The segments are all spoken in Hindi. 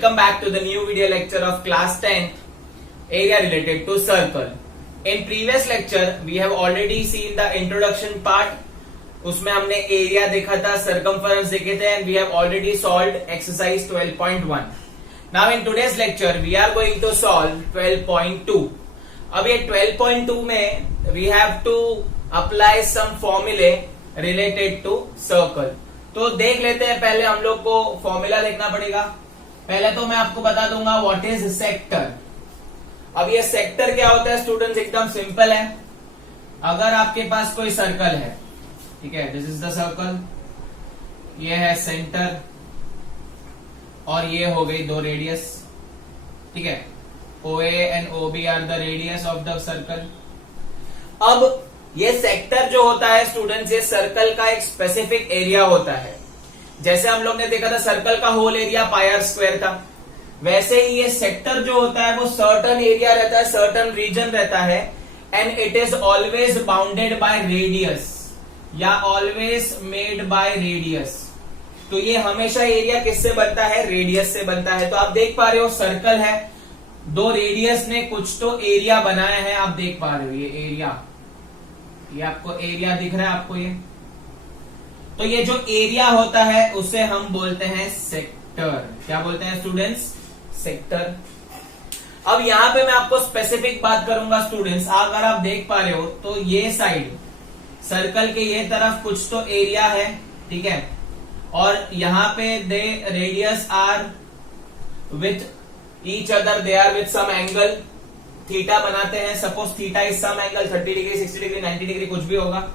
Welcome back to the new video lecture of class 10th, area related to circle. In previous lecture, we have already seen the introduction part. उसमें हमने एरिया देखा था, circumference देखे थे, and we have already solved exercise 12.1. Now in today's lecture, we are going to solve 12.2. अब ये 12.2 में we have to apply some formulae related to circle. तो देख लेते हैं, पहले हम लोग को फॉर्मूला देखना पड़ेगा. पहले तो मैं आपको बता दूंगा व्हाट इज सेक्टर. अब ये सेक्टर क्या होता है स्टूडेंट्स, एकदम सिंपल है. अगर आपके पास कोई सर्कल है, ठीक है, दिस इज द सर्कल, ये है सेंटर और ये हो गई दो रेडियस, ठीक है. OA and OB are the radius of the circle. अब ये सेक्टर जो होता है स्टूडेंट्स, ये सर्कल का एक स्पेसिफिक एरिया होता है. जैसे हम लोग ने देखा था सर्कल का होल एरिया पायर स्क्वायर था, वैसे ही ये सेक्टर जो होता है वो सर्टन एरिया रहता है, सर्टन रीजन रहता है, and it is always bounded by radius या ऑलवेज मेड बाय रेडियस. तो ये हमेशा एरिया किससे बनता है, रेडियस से बनता है. तो आप देख पा रहे हो सर्कल है, दो रेडियस ने कुछ तो एरिया बनाया है, आप देख पा रहे हो ये एरिया, ये आपको एरिया दिख रहा है आपको ये. तो ये जो एरिया होता है उसे हम बोलते हैं सेक्टर. क्या बोलते हैं स्टूडेंट्स, सेक्टर. अब यहां पे मैं आपको स्पेसिफिक बात करूंगा स्टूडेंट्स. अगर आप देख पा रहे हो तो ये साइड सर्कल के ये तरफ कुछ तो एरिया है, ठीक है, और यहां पे they radius are with each other, they are with some angle. Theta बनाते हैं, suppose theta is some angle 30 degree, 60 degree, 90 degree, कुछ भी होगा.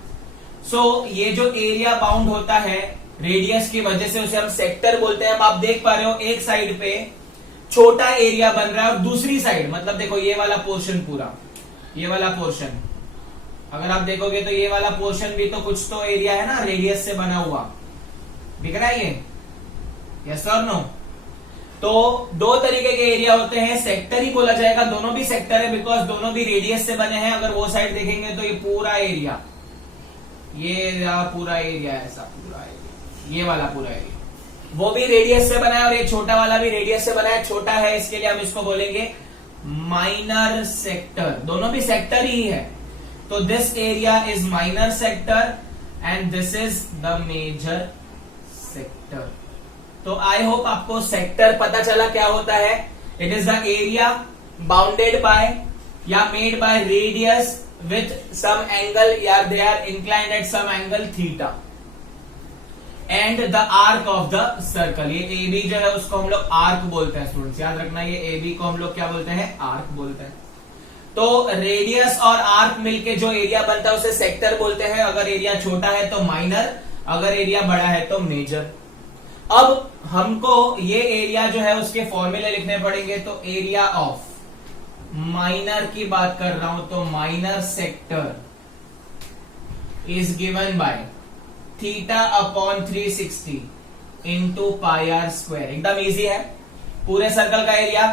सो ये जो एरिया बाउंड होता है रेडियस की वजह से उसे हम सेक्टर बोलते हैं. अब आप देख पा रहे हो एक साइड पे छोटा एरिया बन रहा है और दूसरी साइड, मतलब देखो ये वाला पोर्शन पूरा, ये वाला पोर्शन अगर आप देखोगे तो ये वाला पोर्शन भी तो कुछ तो एरिया है ना, रेडियस से बना हुआ, दिख रहा है ये, यस और नो. तो दो तरीके के एरिया होते हैं, सेक्टर ही बोला जाएगा, दोनों भी सेक्टर है बिकॉज दोनों भी रेडियस से बने हैं. अगर वो साइड देखेंगे तो ये पूरा एरिया, ये पूरा एरिया, ऐसा पूरा एरिया, ये वाला पूरा एरिया वो भी रेडियस से बना है और ये छोटा वाला भी रेडियस से बना है. छोटा है इसके लिए हम इसको बोलेंगे माइनर सेक्टर. दोनों भी सेक्टर ही है. तो this area is minor sector and this is the major sector. तो आई होप आपको सेक्टर पता चला क्या होता है. It is the area bounded by या made by radius with some angle, yeah, they are inclined at some angle theta, and the arc of the circle. ये AB जो है उसको हम लोग आर्क बोलते हैं स्टूडेंट्स, याद रखना. ये AB को हम लोग क्या बोलते हैं, आर्क बोलते हैं. तो रेडियस और आर्क मिलके जो एरिया बनता है उसे सेक्टर बोलते हैं. अगर एरिया छोटा है तो माइनर, अगर एरिया बड़ा है तो मेजर. अब हमको ये एरिया जो है उसके फॉर्मूले लिखने पड़ेंगे. तो एरिया ऑफ माइनर की बात कर रहा हूं तो minor sector is given by theta upon 360 into pi r square. एकदम इजी है. पूरे सर्कल का area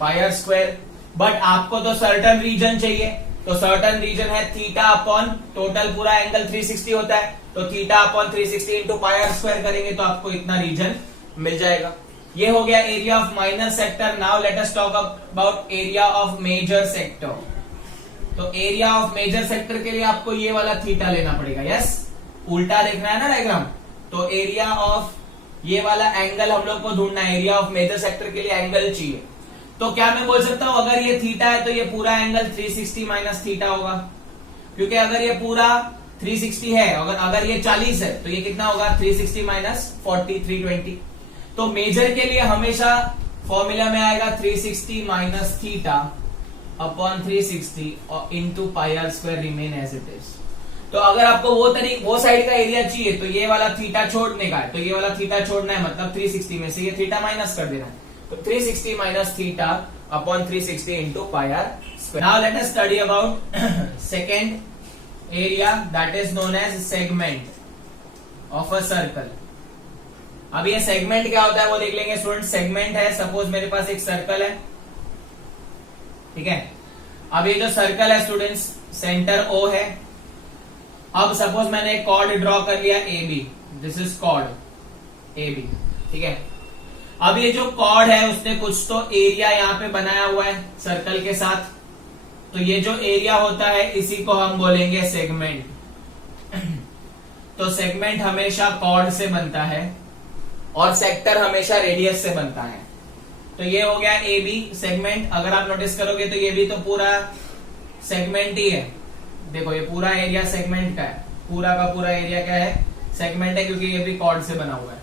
pi r square, but आपको तो सर्टन रीजन चाहिए. तो सर्टन रीजन है थीटा अपॉन टोटल पूरा एंगल 360 होता है, तो theta upon 360 into pi r square करेंगे तो आपको इतना रीजन मिल जाएगा. ये हो गया area of minor sector. Now let us talk about area of major sector. तो एरिया ऑफ मेजर सेक्टर के लिए आपको ये वाला थीटा लेना पड़ेगा. यस, उल्टा देखना है ना डायग्राम. तो एरिया ऑफ ये वाला एंगल हम लोग को ढूंढना है. एरिया ऑफ मेजर सेक्टर के लिए एंगल चाहिए. तो क्या मैं बोल सकता हूं, अगर ये थीटा है तो ये पूरा एंगल 360 माइनस थीटा होगा, क्योंकि अगर ये पूरा 360 है, अगर ये 40 है तो ये कितना होगा, 360 माइनस 40, 320. तो मेजर के लिए हमेशा फॉर्मूला में आएगा 360 माइनस थीटा अपॉन 360 और into pi r square remain as it is. तो अगर आपको वो साइड का एरिया चाहिए तो ये वाला थीटा छोड़ने का है, तो ये वाला थीटा छोड़ना है, मतलब 360 में से ये थीटा माइनस कर देना है. तो 360 minus theta upon 360 into pi r square. Now let us study about second area that is known as segment of a circle. अब ये सेगमेंट क्या होता है वो देख लेंगे स्टूडेंट. सेगमेंट है, सपोज मेरे पास एक सर्कल है, ठीक है. अब ये जो सर्कल है स्टूडेंट्स, सेंटर O है. अब सपोज मैंने एक कॉर्ड ड्रॉ कर लिया AB, this is chord AB, ठीक है. अब ये जो कॉर्ड है उसने कुछ तो एरिया यहाँ पे बनाया हुआ है सर्कल के साथ, तो ये जो एरिया होता है इसी को हम बोलेंगे सेगमेंट। तो सेगमेंट हमेशा कॉर्ड से बनता है और सेक्टर हमेशा रेडियस से बनता है। तो ये हो गया ए बी सेगमेंट। अगर आप नोटिस करोगे तो ये भी तो पूरा सेगमेंट ही है। देखो ये पूरा एरिया सेगमेंट का है, पूरा का पूरा एरिया क्या है, सेगमेंट है, क्योंकि ये भी कॉर्ड से बना हुआ है।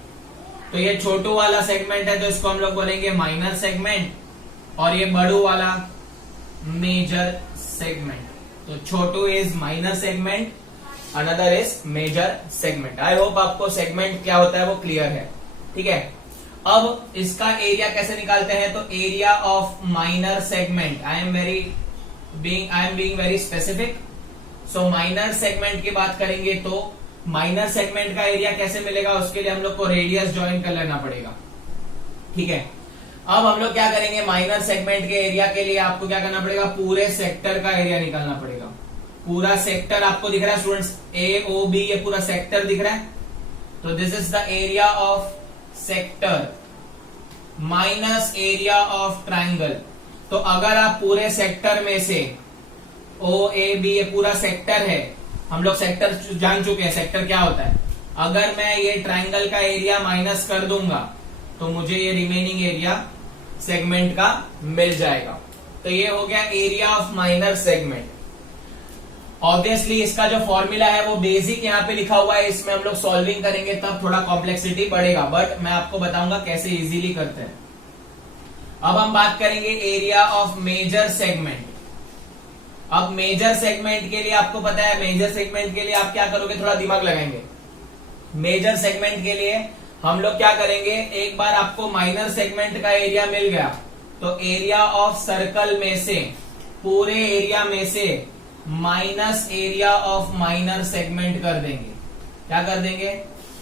तो ये छोटू वाला सेगमेंट है तो इसको हम लोग बोलेंगे माइनर सेगमेंट, और ये बड़ू वाला मेजर सेगमेंट। तो छोटू is minor segment, another is major segment. I hope आपको सेगमेंट क्या होता है वो क्लियर है। ठीक है, अब इसका एरिया कैसे निकालते हैं, तो area of minor segment, I am being very specific. So minor segment की बात करेंगे तो माइनर सेगमेंट का एरिया कैसे मिलेगा, उसके लिए हम लोग को रेडियस ज्वाइन कर लेना पड़ेगा। ठीक है, अब हम लोग क्या करेंगे, माइनर सेगमेंट के एरिया के लिए आपको क्या करना पड़ेगा, पूरे सेक्टर का एरिया निकालना पड़ेगा। पूरा सेक्टर आपको दिख रहा है स्टूडेंट्स, ए ओ बी, ये पूरा सेक्टर दिख रहा है। तो this is the area of sector minus area of triangle. तो अगर आप पूरे सेक्टर में से ओ ए बी, ये पूरा सेक्टर है, हम लोग सेक्टर जान चुके हैं सेक्टर क्या होता है। अगर मैं ये ट्राइंगल का एरिया माइनस कर दूंगा तो मुझे ये रिमेनिंग एरिया सेगमेंट का मिल जाएगा। तो ये हो गया area of minor segment. Obviously इसका जो फॉर्मूला है वो बेसिक यहाँ पे लिखा हुआ है, इसमें हम लोग सॉल्विंग करेंगे तब थोड़ा कॉम्प्लेक्सिटी बढ़ेगा, बट मैं आपको बताऊंगा कैसे इजीली करते हैं। अब हम बात करेंगे एरिया ऑफ मेजर सेगमेंट। अब मेजर सेगमेंट के लिए आपको पता है, मेजर सेगमेंट के लिए आप क्या करोगे, थोड़ा दिमाग लगाएंगे। मेजर सेगमेंट के लिए हम लोग क्या करेंगे, एक बार आपको माइनर सेगमेंट का एरिया मिल गया तो एरिया ऑफ सर्कल में से, पूरे एरिया में से minus area of minor segment कर देंगे। क्या कर देंगे,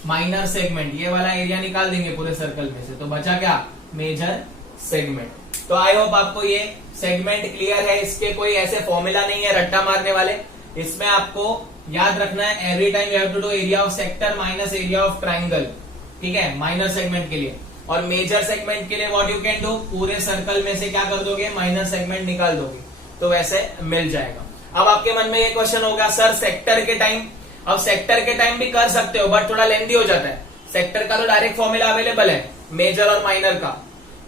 माइनर सेगमेंट, ये वाला एरिया निकाल देंगे पूरे सर्कल में से, तो बचा क्या, मेजर सेगमेंट। तो आई होप आपको ये सेगमेंट क्लियर है। इसके कोई ऐसे फॉर्मूला नहीं है रट्टा मारने वाले, इसमें आपको याद रखना है every time you have to do area of sector minus area of triangle. ठीक है, माइनर सेगमेंट के लिए। और मेजर सेगमेंट के लिए व्हाट यू कैन डू, पूरे सर्कल में से क्या कर दोगे, माइनर सेगमेंट निकाल दोगे, तो वैसे मिल जाएगा। अब आपके मन में ये क्वेश्चन होगा, सर सेक्टर के टाइम, अब सेक्टर के टाइम भी कर सकते हो बट थोड़ा लेंथी हो जाता है। सेक्टर का तो डायरेक्ट फॉर्मूला अवेलेबल है मेजर और माइनर का।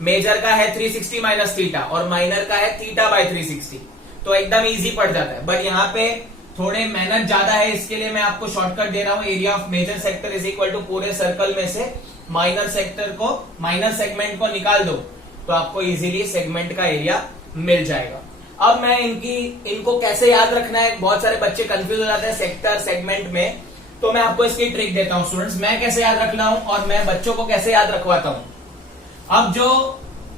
मेजर का है 360 माइनस थीटा और माइनर का है थीटा बाय 360, तो एकदम इजी पड़ जाता है। बट यहाँ पे थोड़े मेहनत ज्यादा है, इसके लिए मैं आपको शॉर्टकट दे रहा हूँ। Area of major sector is equal to पूरे सर्कल में से माइनर सेक्टर को, माइनर सेगमेंट को निकाल दो तो आपको इजीली सेगमेंट का एरिया मिल जाएगा। अब मैं इनको कैसे याद रखना है, बहुत सारे बच्चे कंफ्यूज हो जाते हैं सेक्टर सेगमेंट में, तो मैं आपको इसकी ट्रिक देता हूँ स्टूडेंट्स, मैं कैसे याद रख रहा हूँ और मैं बच्चों को कैसे याद रखवाता हूँ। अब जो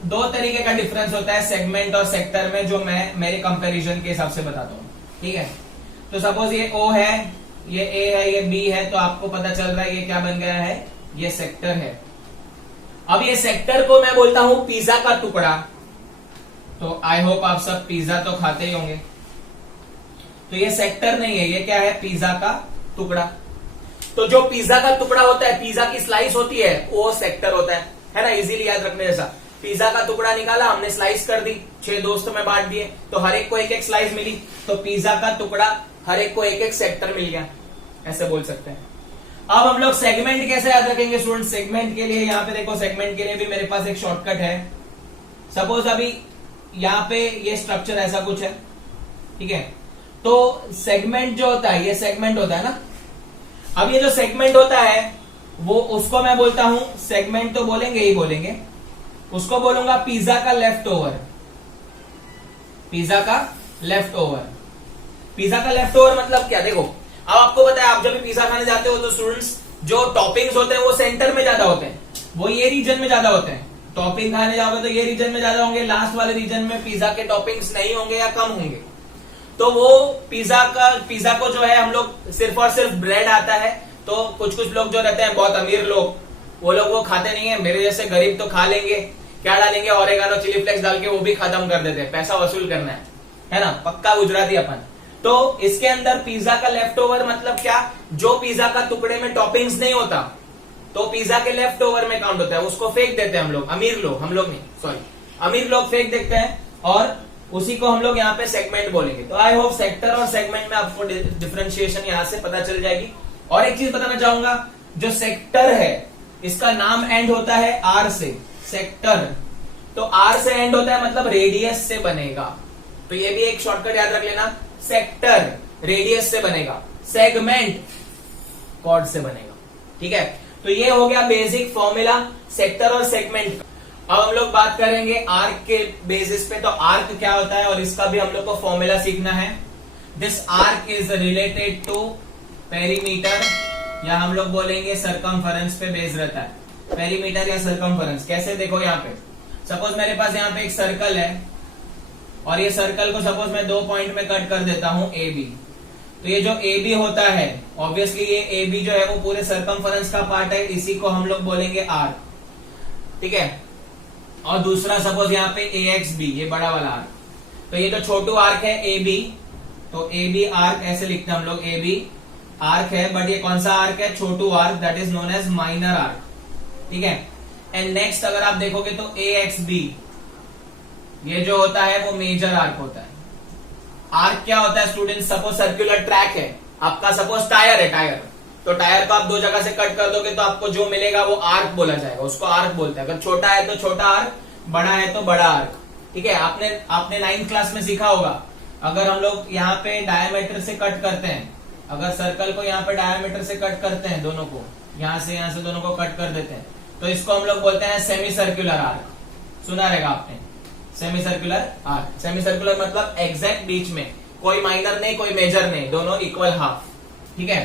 दो तरीके का डिफरेंस होता है सेगमेंट और सेक्टर में, जो मैं मेरे कंपैरिजन के हिसाब से बताता हूँ। ठीक है, तो सपोज ये O है, ये A है, ये B है, तो आपको पता चल रहा है ये क्या बन गया है, ये सेक्टर है। अब ये सेक्टर को मैं बोलता हूं पिज्जा का टुकड़ा, तो आई होप आप सब पिज्जा तो खाते ही होंगे, तो ये सेक्टर नहीं है, ये क्या है, पिज्जा का टुकड़ा। तो जो पिज्जा का टुकड़ा होता है, पिज्जा की स्लाइस होती है, वो सेक्टर होता है ना, इजीली याद रखने जैसा। पिज्जा का टुकड़ा निकाला हमने, स्लाइस कर दी, 6 दोस्तों में बांट दिए, तो हर एक को एक एक स्लाइस मिली, तो पिज्जा का टुकड़ा हर एक को एक एक सेक्टर मिल गया, ऐसे बोल सकते हैं। अब हम लोग सेगमेंट कैसे याद रखेंगे स्टूडेंट, सेगमेंट के लिए यहाँ पे देखो, सेगमेंट के लिए भी मेरे पास एक शॉर्टकट है। सपोज अभी यहाँ पे ये स्ट्रक्चर ऐसा कुछ है, ठीक है, तो सेगमेंट जो होता है, ये सेगमेंट होता है ना। अब ये जो सेगमेंट होता है वो, उसको मैं बोलता हूं, सेगमेंट तो बोलेंगे ही बोलेंगे, उसको बोलूंगा पिज्जा का लेफ्ट ओवर। पिज्जा का लेफ्ट ओवर, पिज्जा का लेफ्ट ओवर मतलब क्या, देखो अब आपको पता है, आप जब भी पिज्जा खाने जाते हो तो स्टूडेंट्स जो टॉपिंग्स होते हैं वो सेंटर में ज्यादा होते हैं, वो ये रीजन में ज्यादा होते हैं। टॉपिंग खाने जाओगे तो ये रीजन में ज्यादा होंगे, लास्ट वाले रीजन में पिज्जा के टॉपिंग्स नहीं होंगे या कम होंगे। तो वो पिज्जा को जो है हम लोग सिर्फ और सिर्फ ब्रेड आता है, तो कुछ लोग जो रहते हैं बहुत अमीर लोग, वो लोग वो खाते नहीं है, मेरे जैसे गरीब तो खा लेंगे, क्या डालेंगे, ऑरेगानो चिली फ्लेक्स डाल के वो भी खत्म कर देते हैं, पैसा वसूल करना है ना, पक्का गुजराती अपन। तो इसके अंदर पिज्जा का लेफ्ट ओवर मतलब क्या, जो पिज्जा का टुकड़े में टॉपिंग्स नहीं होता तो पिज्जा के लेफ्ट ओवर में काउंट होता है, उसको फेंक देते हैं हम लोग, अमीर लोग फेंक देते हैं और उसी को हम लोग यहाँ पे सेगमेंट बोलेंगे। तो आई होप सेक्टर और सेगमेंट में आपको डिफरेंशिएशन यहाँ से पता चल जाएगी। और एक चीज बताना चाहूंगा, जो सेक्टर है इसका नाम एंड होता है आर से, सेक्टर तो आर से एंड होता है मतलब रेडियस से बनेगा। तो ये भी एक शॉर्टकट याद रख लेना, सेक्टर रेडियस से बनेगा, सेगमेंट कॉर्ड से बनेगा। ठीक है, तो ये हो गया बेसिक फॉर्मूला सेक्टर और सेगमेंट। अब हम लोग बात करेंगे आर्क के बेसिस पे। तो आर्क क्या होता है और इसका भी हम लोग को फॉर्मूला सीखना है। This arc is related to perimeter, या हम लोग बोलेंगे सरकमफरेंस पे बेस रहता है। पेरीमीटर या सरकमफरेंस कैसे, देखो यहाँ पे सपोज मेरे पास यहाँ पे एक सर्कल है और ये सर्कल को सपोज मैं 2 पॉइंट में कट कर देता हूं ए बी। तो ये जो ए बी होता है ऑब्वियसली ये ए बी जो है वो पूरे सरकमफरेंस का पार्ट है, इसी को हम लोग बोलेंगे आर्क। ठीक है, और दूसरा सपोज यहाँ पे ए एक्स बी, ये बड़ा वाला आर्क। तो ये जो छोटू आर्क है ए बी, तो ए बी आर्क ऐसे लिखते हैं हम लोग, ए बी आर्क है, बट ये कौन सा आर्क है, छोटू arc, that is known as minor arc. ठीक है, एंड नेक्स्ट अगर आप देखोगे तो ए एक्स बी ये जो होता है वो मेजर आर्क होता है। आर्क क्या होता है स्टूडेंट, सपोज सर्कुलर ट्रैक है आपका, सपोज टायर है, टायर तो टायर को आप 2 जगह से कट कर दोगे तो आपको जो मिलेगा वो आर्क बोला जाएगा, उसको आर्क बोलते हैं। अगर छोटा है तो छोटा आर्क, बड़ा है तो बड़ा आर्क। ठीक है, आपने 9th क्लास में सीखा होगा, अगर हम लोग यहाँ पे डायमीटर से कट करते हैं, अगर सर्कल को यहाँ पे डायमीटर से कट करते हैं, दोनों को यहाँ से दोनों को कट कर देते हैं, तो इसको हम लोग बोलते हैं सेमी सर्कुलर आर्क। सुना रहेगा आपने, semi circular arc. Semi circular मतलब एग्जैक्ट बीच में, कोई माइनर नहीं कोई मेजर नहीं, दोनों इक्वल हाफ। ठीक है,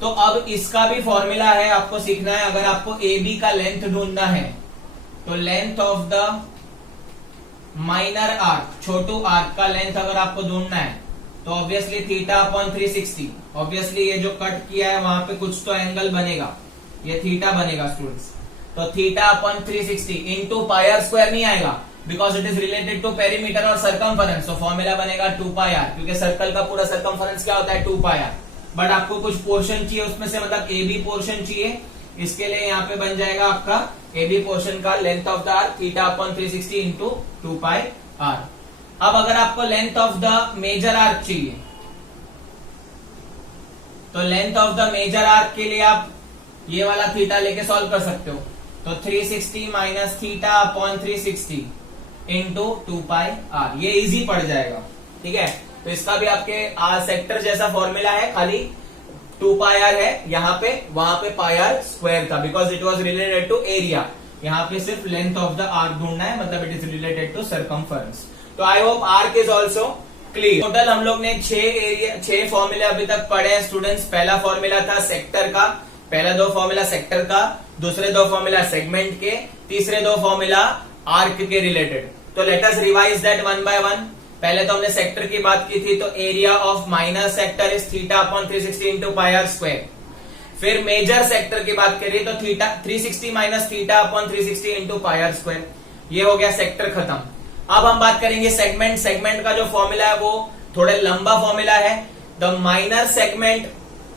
तो अब इसका भी फॉर्मूला है, आपको सीखना है। अगर आपको ए बी का लेंथ ढूंढना है तो length of the minor arc, Chhotu arc का लेंथ अगर आपको ढूंढना है तो ऑब्वियसली थीटा अपॉन 360। ऑब्वियसली ये जो कट किया है वहां पे कुछ तो एंगल बनेगा, ये थीटा बनेगा स्टूडेंट्स। तो theta upon 360 into pi r square नहीं आएगा, because it is related to perimeter और सरकमफरेंस। तो फॉर्मूला बनेगा 2 पाई आर, क्योंकि सर्कल का पूरा सरकमफरेंस क्या होता है 2 पाई आर। बट आपको कुछ पोर्शन चाहिए उसमें से, मतलब ए बी पोर्शन चाहिए, इसके लिए यहाँ पे बन जाएगा आपका ए बी पोर्शन का length of the arc theta upon 360 into 2 pi r. अब अगर आपको length of the major arc चाहिए तो length of the major arc के लिए आप ये वाला थीटा लेके सॉल्व कर सकते हो। तो 360 minus theta upon 360 into 2 pi r, ये इजी पड़ जाएगा। ठीक है, तो इसका भी आपके सेक्टर जैसा फॉर्मूला है, खाली 2 पाई आर है यहाँ पे, वहां पे पाई आर स्क्वायर था, because it was related to area. यहाँ पे सिर्फ लेंथ ऑफ द आर्क ढूंढना है, मतलब it is related to circumference. तो I hope arc is also clear. Total हम लोग ने 6 फॉर्मूले अभी तक पढ़े हैं स्टूडेंट्स। पहला फॉर्मूला था सेक्टर का, पहला 2 फॉर्मूला सेक्टर का, दूसरे 2 फॉर्मूला सेगमेंट के, तीसरे 2 फॉर्मूला आर्क के रिलेटेड। तो let us revise that one by one. पहले तो हमने सेक्टर की बात की थी, तो area of minor sector is theta upon 360 into pi r square. फिर मेजर सेक्टर की बात करिए तो theta 360 minus theta upon 360 into pi r square. ये हो गया सेक्टर खत्म। अब हम बात करेंगे सेगमेंट। सेगमेंट का जो फॉर्मूला है वो थोड़े लंबा फॉर्मूला है। The minor segment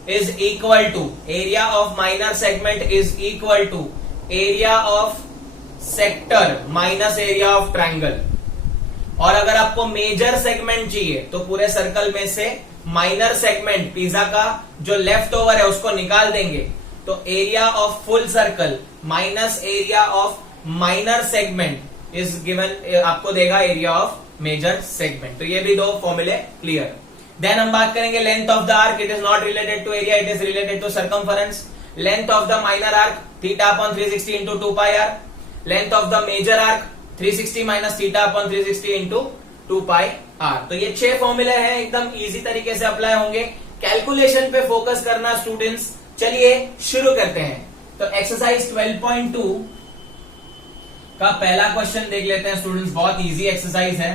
is equal to, area of minor segment is equal to area of sector minus area of triangle. और अगर आपको मेजर सेगमेंट चाहिए तो पूरे सर्कल में से माइनर सेगमेंट पिज्जा का जो लेफ्ट ओवर है उसको निकाल देंगे, तो area of full circle minus area of minor segment is given, आपको देगा एरिया ऑफ मेजर सेगमेंट। तो ये भी 2 फॉर्मूले क्लियर। देन हम बात करेंगे length of the arc. It is not related to area, it is related to circumference. Length of the minor arc theta upon 360 into 2 pi r. Length of the major arc 360 minus theta upon 360 into 2 pi r. तो ये 6 फॉर्मूले हैं, एकदम इजी तरीके से अप्लाई होंगे। कैलकुलेशन पे फोकस करना स्टूडेंट्स। चलिए शुरू करते हैं। तो एक्सरसाइज 12.2 का पहला क्वेश्चन देख लेते हैं स्टूडेंट्स। बहुत इजी एक्सरसाइज है।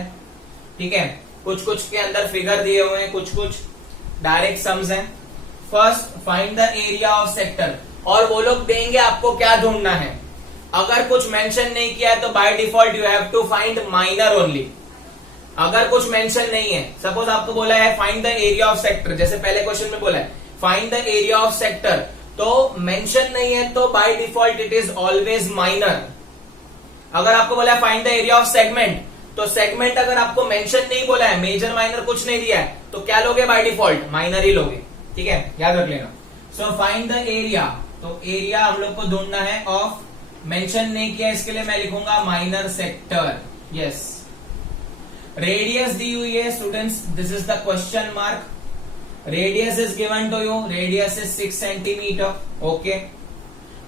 ठीक है, कुछ कुछ के अंदर फिगर दिए हुए हैं, कुछ कुछ डायरेक्ट सम्स हैं। First find the area of sector, और वो लोग देंगे आपको क्या ढूंढना है। अगर कुछ मेंशन नहीं किया है तो by default you have to find minor only. अगर कुछ मेंशन नहीं है, सपोज आपको बोला है find the area of sector, जैसे पहले क्वेश्चन में बोला है find the area of sector, तो मेंशन नहीं है तो by default it is always minor. अगर आपको बोला है find the area of segment, तो सेगमेंट अगर आपको मेंशन नहीं बोला है, मेजर माइनर कुछ नहीं दिया है, तो क्या लोगे बाय डिफॉल्ट, माइनर ही लोगे। ठीक है, याद रख लेना। सो फाइंड द एरिया, तो एरिया हम लोग को ढूंढना है ऑफ, मेंशन नहीं किया इसके लिए मैं लिखूंगा माइनर सेक्टर। यस, रेडियस दी हुई है students, this is the question mark. Radius is given to you, radius is 6 centimetre. Okay,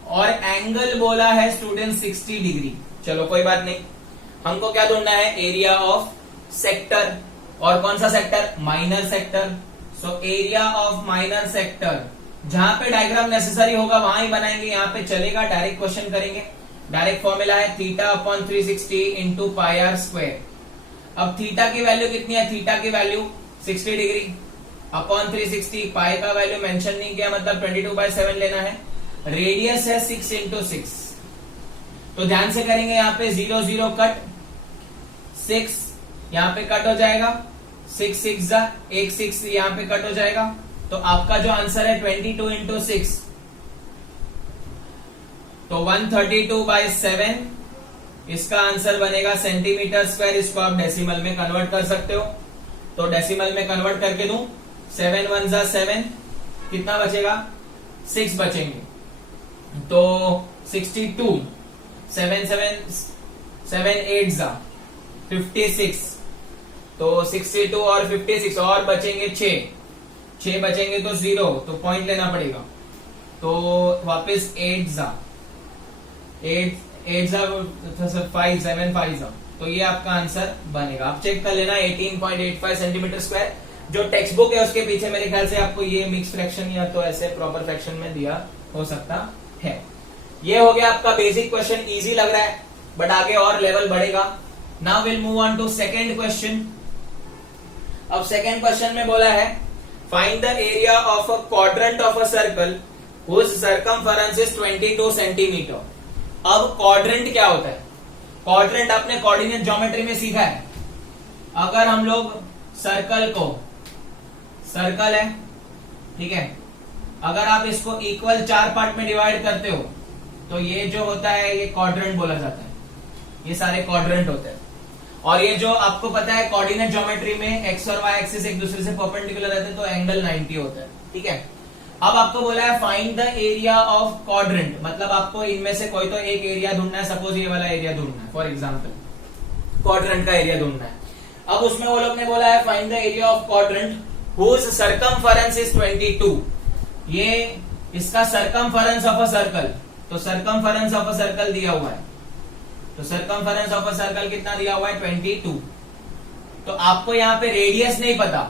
और एंगल बोला है स्टूडेंट 60 डिग्री। चलो कोई बात नहीं, हमको क्या ढूंढना है, एरिया ऑफ सेक्टर। और कौन सा sector, minor sector. So area of minor sector, जहां पे डायग्राम नेसेसरी होगा वहां ही बनाएंगे, यहाँ पे चलेगा, डायरेक्ट क्वेश्चन करेंगे। डायरेक्ट फॉर्मूला है theta upon 360 into pi r square. अब थीटा की वैल्यू कितनी है, थीटा की वैल्यू 60 डिग्री अपॉन 360, पाई का वैल्यू मेंशन नहीं किया, मतलब 22/7 लेना है। रेडियस है 6 इंटू 6, तो ध्यान से करेंगे, यहाँ पे 0 0 कट, 6 यहाँ पे कट हो जाएगा, 6 6 जा 1 6 यहाँ पे कट हो जाएगा। तो आपका जो आंसर है 22 इंटू 6, तो 132/7 इसका आंसर बनेगा सेंटीमीटर स्क्वायर। इसको आप डेसिमल में कन्वर्ट कर सकते हो, तो डेसिमल में कन्वर्ट करके दूं, 7 1 जा 7, कितना बचेगा, 6 बचेंगे, तो 62, 7 7 8 जा 56, तो 62 और 56 और बचेंगे 6 बचेंगे तो 0, तो पॉइंट लेना पड़ेगा, तो वापस 8 जा 5 7 5 जा, तो ये आपका आंसर बनेगा। आप चेक कर लेना, 18.85 सेंटीमीटर स्क्वायर। जो टेक्स्ट बुक है उसके पीछे मेरे ख्याल से आपको ये मिक्स फ्रैक्शन या तो ऐसे प्रॉपर फ्रैक्शन में दिया हो सकता है। ये हो गया आपका बेसिक क्वेश्चन, इजी लग रहा है बट आगे और लेवल बढ़ेगा। Now will move on to second question. अब सेकेंड क्वेश्चन में बोला है find the area of a quadrant of a circle whose circumference is 22 centimetre. अब क्वाड्रेंट क्या होता है, क्वाड्रेंट आपने कोऑर्डिनेट ज्योमेट्री में सीखा है। अगर हम लोग सर्कल को, सर्कल है ठीक है, अगर आप इसको इक्वल 4 पार्ट में डिवाइड करते हो तो ये जो होता है ये क्वाड्रेंट बोला जाता है, ये सारे क्वाड्रेंट होते हैं। और ये जो आपको पता है कोऑर्डिनेट ज्योमेट्री में एक्स और वाई एक्सिस एक दूसरे से परपेंडिकुलर रहते हैं, तो एंगल 90 होता है। ठीक है, अब आपको बोला है find the area of quadrant, मतलब आपको इनमें से कोई तो एक एरिया ढूंढना है, सपोज ये वाला एरिया ढूंढना है, फॉर एग्जांपल क्वाड्रेंट का एरिया ढूंढना है। अब उसमें वो लोग ने बोला है find the area of quadrant whose circumference is 22। ये इसका सर्कमफरेंस ऑफ अ सर्कल, तो सर्कमफरेंस ऑफ अ सर्कल दिया हुआ है, तो सर्कमफरेंस ऑफ अ सर्कल कितना दिया हुआ है 22। तो आपको यहाँ पे रेडियस नहीं पता,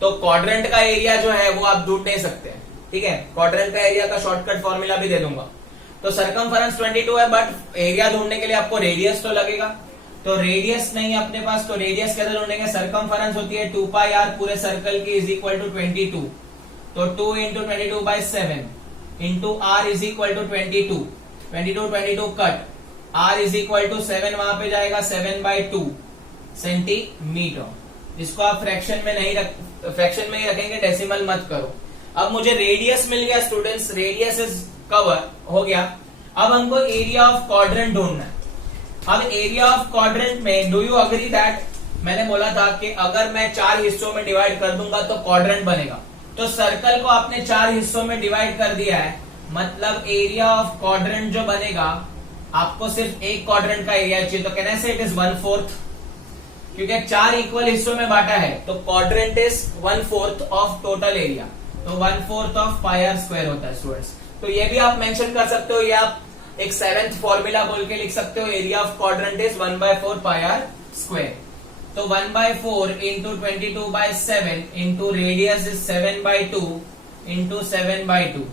तो क्वाड्रेंट का एरिया जो है वो आप ढूंढ नहीं सकते। ठीक है, क्वाड्रेंट का एरिया का शॉर्टकट फॉर्मूला भी दे दूंगा। तो सर्कमफरेंस 22 है, बट एरिया ढूंढने के लिए आपको रेडियस तो लगेगा, तो रेडियस नहीं है अपने पास, तो रेडियस कैसे ढूंढेंगे, सर्कमफरेंस होती है 2 पाई आर पूरे सर्कल की इज इक्वल टू 22, तो 2 into 22/7 into r is equal to 22 cut, r is equal to 7 वहां पे जाएगा 7/2 सेंटीमीटर। इसको आप फ्रैक्शन में नहीं फ्रैक्शन में ही रखेंगे, डेसिमल मत करो। अब मुझे रेडियस मिल गया स्टूडेंट्स, रेडियस इज कवर हो गया। अब हमको एरिया ऑफ क्वाड्रेंट ढूंढना है। अब एरिया ऑफ क्वाड्रेंट में डू यू अग्री दैट, मैंने बोला था कि अगर मैं 4 हिस्सों में डिवाइड कर दूंगा तो क्वाड्रेंट बनेगा। तो सर्कल को आपने 4 हिस्सों में डिवाइड कर दिया है, मतलब एरिया ऑफ क्वाड्रेंट जो बनेगा, आपको सिर्फ एक क्वाड्रेंट का एरिया चाहिए, तो कैन आई से इट इज 1/4, क्योंकि 4 इक्वल हिस्सों में बांटा है, तो quadrant is 1/4 of total area, तो 1/4 ऑफ पाई आर स्क्वायर होता है स्टूडेंट्स। तो ये भी आप मेंशन कर सकते हो, या आप एक 7th फॉर्मूला बोल के लिख सकते हो, area of quadrant is 1/4 pi r square. तो 1/4 into 22/7 into radius is 7/2 into 7/2।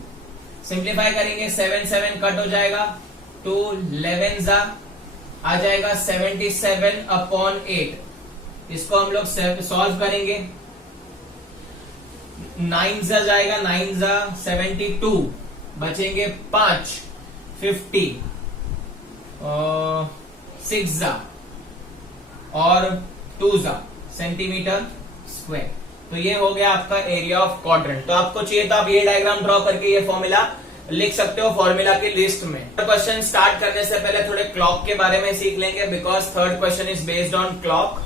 Simplify करेंगे, 7 7 कट हो जाएगा, 2 11 आ जाएगा 77/8। इसको हम लोग सॉल्व करेंगे, 9 जाएगा, 9 72, बचेंगे 5 50, 6 और 2 सेंटीमीटर स्क्वायर। तो ये हो गया आपका एरिया ऑफ क्वाड्रेंट। तो आपको चाहिए तो आप ये डायग्राम ड्रॉ करके ये फॉर्मूला लिख सकते हो फॉर्मूला की लिस्ट में। क्वेश्चन स्टार्ट करने से पहले थोड़े क्लॉक के बारे में सीख लेंगे, because third question is based on clock.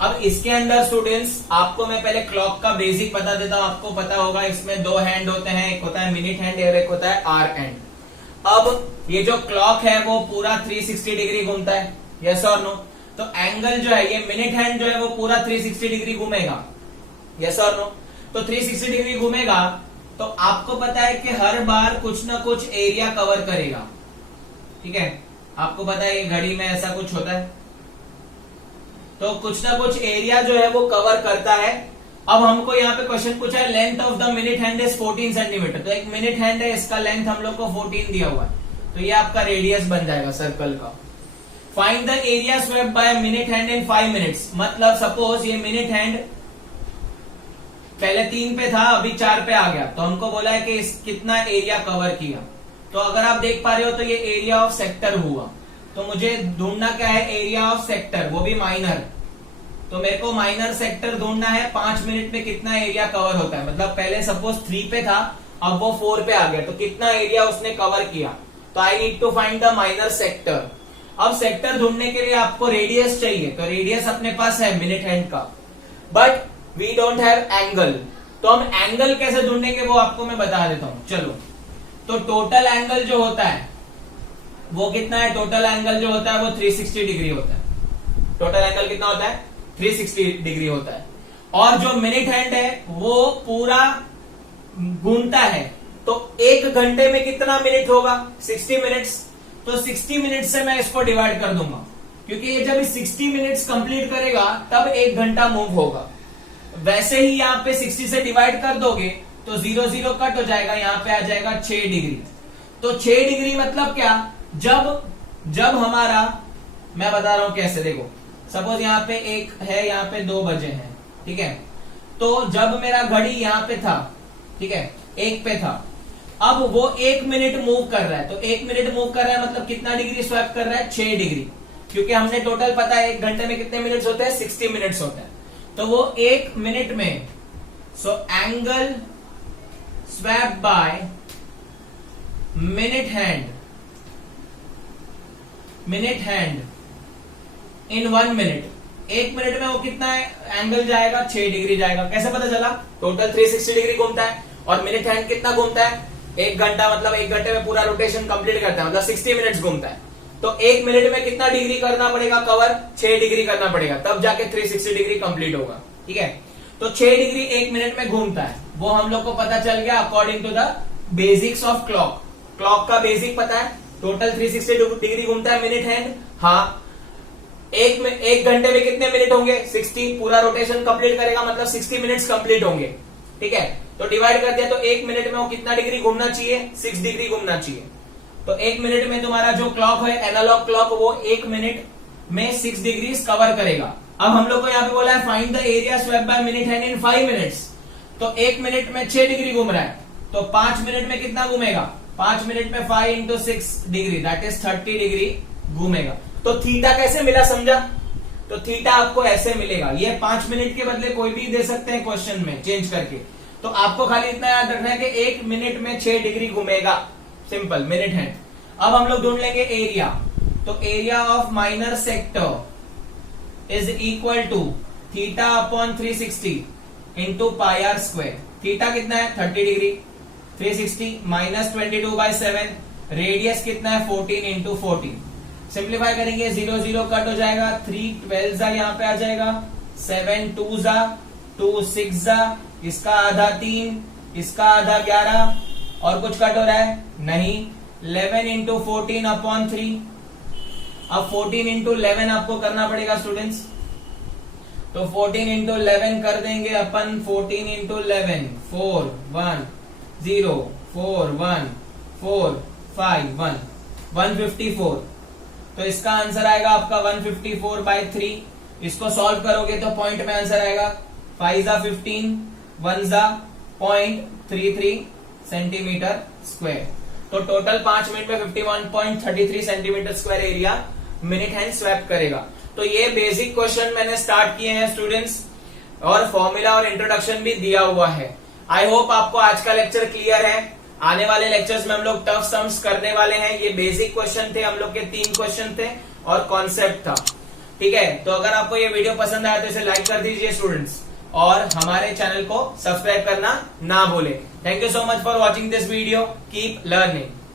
अब इसके अंदर स्टूडेंट्स आपको मैं पहले क्लॉक का बेसिक बता देता हूं। आपको पता होगा इसमें दो हैंड होते हैं, एक होता है मिनट हैंड और एक होता है आवर हैंड। अब ये जो क्लॉक है वो पूरा 360 डिग्री घूमता है, यस और नो? तो एंगल जो है, ये मिनट हैंड जो है वो पूरा 360 डिग्री घूमेगा, यस और नो? तो 360 डिग्री घूमेगा तो आपको पता है कि हर बार कुछ ना कुछ एरिया कवर करेगा, ठीक है? आपको पता है ये घड़ी में ऐसा कुछ होता है, तो कुछ ना कुछ एरिया जो है वो कवर करता है। अब हमको यहाँ पे क्वेश्चन पूछा है length of the minute hand is 14 centimetre. तो एक मिनट हैंड है, इसका लेंथ हम लोग को 14 दिया हुआ है, तो ये आपका रेडियस बन जाएगा सर्कल का। Find the area swept by minute hand in 5 minutes. मतलब सपोज ये मिनट हैंड पहले 3 पे था, अभी 4 पे आ गया, तो हमको बोला है कि कितना एरिया कवर किया। तो अगर आप देख पा रहे हो तो ये एरिया ऑफ सेक्टर हुआ, तो मुझे ढूंढना क्या है? एरिया ऑफ सेक्टर, वो भी माइनर। तो मेरे को माइनर सेक्टर ढूंढना है। 5 मिनट में कितना एरिया कवर होता है, मतलब पहले सपोज 3 पे था, अब वो 4 पे आ गया, तो कितना एरिया उसने कवर किया। तो I need to find the minor sector. अब सेक्टर ढूंढने के लिए आपको रेडियस चाहिए, तो रेडियस अपने पास है मिनट हैंड का, but we don't have angle. तो हम एंगल कैसे ढूंढेंगे वो आपको मैं बता देता हूं, चलो। तो टोटल एंगल जो होता है वो कितना है? टोटल एंगल जो होता है वो 360 डिग्री होता है। टोटल एंगल कितना होता है? 360 डिग्री होता है। और जो मिनट हैंड है वो पूरा घूमता है, तो 1 घंटे में कितना मिनट होगा? 60 मिनट्स। तो 60 मिनट से मैं इसको डिवाइड कर दूंगा, क्योंकि ये जब 60 मिनट्स कंप्लीट करेगा तब 1 घंटा मूव होगा। वैसे ही यहाँ पे 60 से डिवाइड कर दोगे तो 0 0 कट हो जाएगा, यहाँ पे आ जाएगा 6 डिग्री। तो 6 डिग्री मतलब क्या? जब हमारा, मैं बता रहा हूं कैसे, देखो सपोज यहाँ पे 1 है, यहाँ पे 2 बजे हैं, ठीक है? तो जब मेरा घड़ी यहाँ पे था, ठीक है, 1 पे था, अब वो 1 मिनट मूव कर रहा है, तो 1 मिनट मूव कर रहा है मतलब कितना डिग्री स्वैप कर रहा है? 6 डिग्री, क्योंकि हमने टोटल पता है 1 घंटे में कितने मिनट्स होते हैं? 60 मिनट्स होते हैं। तो वो 1 मिनट में, so angle swap by minute hand in 1 minute. 1 minute में वो कितना है एंगल जाएगा? 6 डिग्री जाएगा। कैसे पता चला? टोटल 360 डिग्री घूमता है और मिनट हैंड कितना घूमता है? 1 घंटा, मतलब 1 घंटे में पूरा रोटेशन कंप्लीट करता है, मतलब 60 मिनट्स घूमता है। तो 1 मिनट में कितना डिग्री करना पड़ेगा कवर? 6 डिग्री करना पड़ेगा, तब जाके 360 डिग्री कंप्लीट होगा, ठीक है? तो 6 डिग्री 1 मिनट में घूमता है, वो हम लोग को पता चल गया according to the basics of clock. Clock का बेसिक पता है, टोटल 360 डिग्री घूमता है मिनट हैंड। हाँ, एक घंटे में कितने मिनट होंगे? 60। पूरा रोटेशन कंप्लीट करेगा मतलब 60 मिनट्स कंप्लीट होंगे, ठीक है? तो डिवाइड कर दिया, तो 1 मिनट में वो कितना डिग्री घूमना चाहिए? 6 डिग्री घूमना चाहिए। तो 1 मिनट में तुम्हारा जो क्लॉक है, एनालॉग क्लॉक, वो 1 मिनट में 6 डिग्री कवर करेगा। अब हम लोग को यहाँ पे बोला है find the area swept by minute hand in 5 minutes. तो 1 मिनट में 6 डिग्री घूम रहा है, तो 5 मिनट में कितना घूमेगा? 5 मिनट में 5 into 6 degree, that is 30 degree घूमेगा। तो थीटा कैसे मिला, समझा? तो थीटा आपको ऐसे मिलेगा, ये 5 मिनट के बदले कोई भी दे सकते हैं क्वेश्चन में चेंज करके। तो आपको खाली इतना याद रखना है कि 1 मिनट में 6 डिग्री घूमेगा, सिंपल, मिनट हैंड। अब हम लोग ढूंढ लेंगे एरिया। तो area of minor sector is equal to theta upon 360 into pi r square. Theta कितना है? 30 डिग्री। 360 माइनस 22/7, रेडियस कितना है? 14 इंटू 14। सिंप्लीफाई करेंगे, 0 0 कट हो जाएगा, 3 12 यहाँ पे आ जाएगा, 7 2 2 6, इसका आधा 3, इसका आधा 11, और कुछ कट हो रहा है? नहीं। 11 इंटू 14 अपॉन 3। अब 14 इंटू 11 आपको करना पड़ेगा स्टूडेंट्स, तो 14 इंटू 11 कर देंगे अपन। 14 इंटू 11, 4 1 0 4 1 4 5 1, 154। तो इसका आंसर आएगा आपका 154/3। इसको सॉल्व करोगे तो पॉइंट में आंसर आएगा 5 × 15 1 0.33 सेंटीमीटर स्क्वायर। तो टोटल 5 मिनट में 51.33 centimetre square area minute hand swap करेगा। तो ये बेसिक क्वेश्चन मैंने स्टार्ट किए हैं स्टूडेंट्स, और फॉर्मूला और इंट्रोडक्शन भी दिया हुआ है। आई होप आपको आज का लेक्चर क्लियर है। आने वाले लेक्चर्स में हम लोग टफ सम्स करने वाले हैं। ये बेसिक क्वेश्चन थे, हम लोग के 3 क्वेश्चन थे और कॉन्सेप्ट था। ठीक है, तो अगर आपको ये वीडियो पसंद आया तो इसे लाइक कर दीजिए स्टूडेंट्स, और हमारे चैनल को सब्सक्राइब करना ना भूलें। Thank you so much for watching this video. Keep learning.